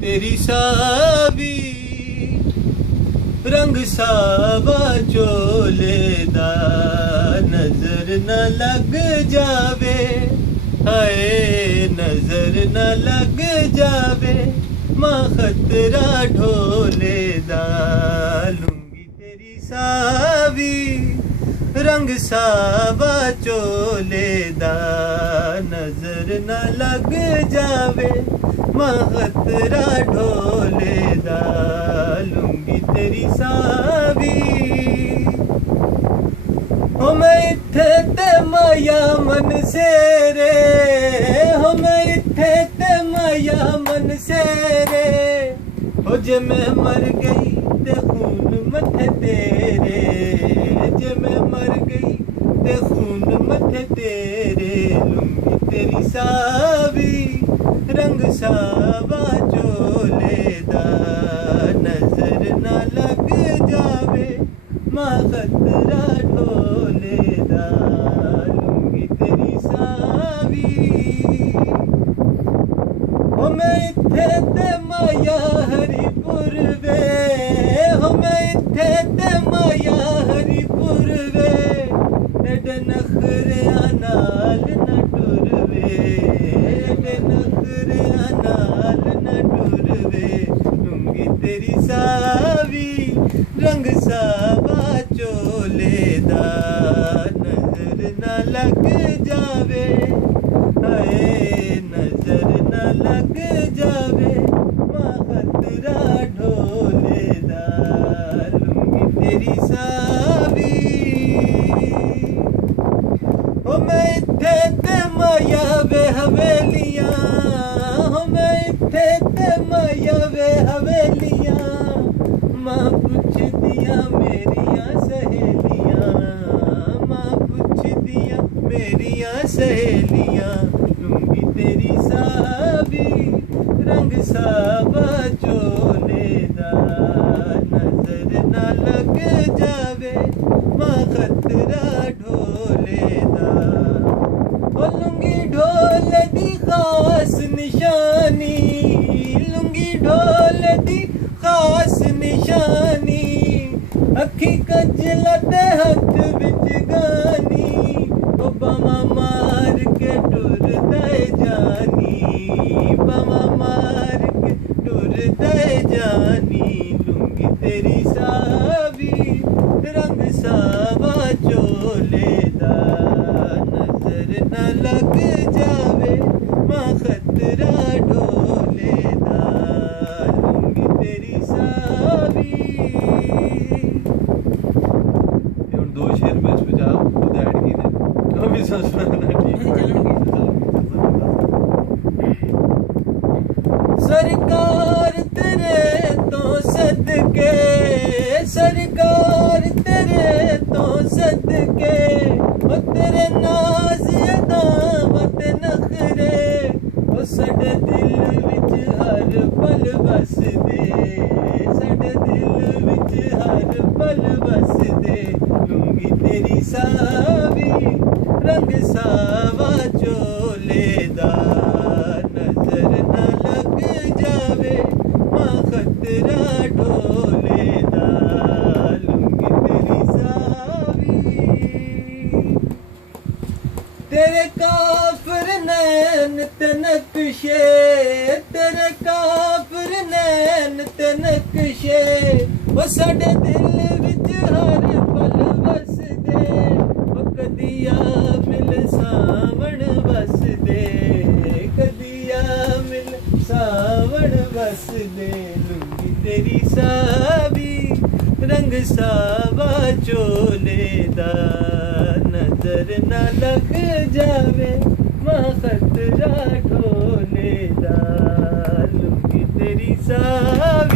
तेरी सावी रंग सावा चोले दा नजर न लग जावे, हाय नजर न लग जावे, मां खतरा ढोले दा। लुंगी तेरी सावी रंग सावा चोले दा नजर न लग जावे, मां खतरा ढोले दा। लुंगी तेरी सावी हो मैं इत्थे ते माया मन सेरे, हो मैं इत्थे ते माया मन सेरे, हो जे मैं मर गई ते खून मथे तेरे, जे मैं मर गई ते खून मथे तेरे। लुंगी तेरी सावी रंग सावा चोले दा नजर न लग जावे, मां खतरा ढोले दा। लुंगी तेरी सावी हो मैं इत्थे ते माया हरिपुर वे, हो मैं इत्थे ते माया हरिपुर वे, एडे नखरिया नाल न टुरवे, एडे नखरिया नाल न टुरवे। लुंगी तेरी सावी रंग सावा चोले दा नजर न लग जावे, हाय नजर न लग जावे, मां खतरा ढोले दा। लुंगी तेरी सावी हो मैं इत्थे ते माया वे हवेलियां, हो मैं इत्थे ते माया वे हवेलियां, मां पुछदियां मेरियां सहेलियां, मां पुछदियां मेरियां सहेलियां। लुंगी तेरी सावी रंग सावा चोले दा नजर न लग जावे, मां खतरा ढोले दा। ओ लुंगी ढोल दी खास निशानी, लुंगी ढोल दी खास निशानी, अखी कजला ते हथ विच गानी, ओ बामा मार के टुरदा जानी, बामा मार के टुरदा जानी। लुंगी तेरी सावी रंग सावा चोले दा नजर न लग जावे, मां खतरा ढोले दा। लुंगी तेरी सावी हुण दो शेर मैं इसमें जा खुद ऐड की दे अभी सुनना ठीक सरकार तेरे तो सदके, सरकार तेरे तो सदके, ओ तेरे नाज अदावत नखरे, ओ साडे दिल विच हर पल बस दे, साडे दिल विच हर पल बस दे। लुंगी तेरी सावी रंग सावा चोले दा नजर न लग जावे, मां खतरा ढोले दा। लुंगी तेरी सावी तेरे काफिर नैन ते नक्शे, तेरे काफिर नैन ते नक्शे, ओ साडे दिल विच हर पल बस दे, ओ कदिया मिल सावण बस दे, कदिया मिल सावण बस दे। लुंगी तेरी सावी रंग सावा चोले दा नजर न लग जावे, मां खतरा ढोले दा। लुंगी तेरी सावी